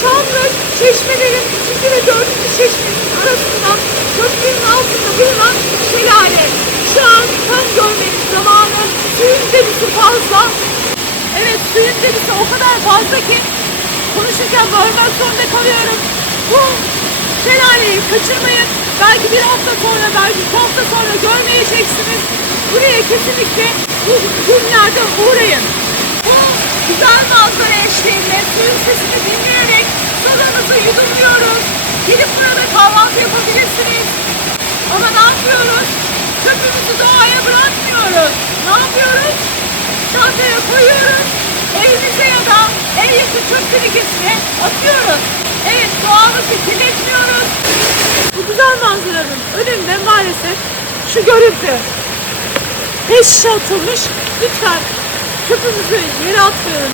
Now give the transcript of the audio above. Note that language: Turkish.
Çamlı çeşmelerin 2. ve 4. çeşmenin arasından köprünün altında bulunan şelale. Şu an tam görmenin zamanı. Suyun debisi fazla. Evet, suyun debisi o kadar fazla ki konuşurken bağırmak zorunda kalıyorum. Bu şelaleyi kaçırmayın. Belki bir hafta sonra, belki 2 hafta sonra görmeyeceksiniz. Buraya kesinlikle bu günlerde uğrayın. Bu güzel manzara eşliğinde suyun sesini dinleyerek sularınızı yudumluyoruz. Gelip burada kahvaltı yapabilirsiniz. Ama ne yapıyoruz? Çöpümüzü doğaya bırakmıyoruz. Ne yapıyoruz? Çantaya koyuyoruz. Evimize ya da ev yakın çöp tenekesine atıyoruz. Evet, doğamızı kirletmiyoruz. Bu güzel manzaranın önünde maalesef şu görüntü. Pet şişe atılmış. Lütfen çöpümüzü yere atmayalım.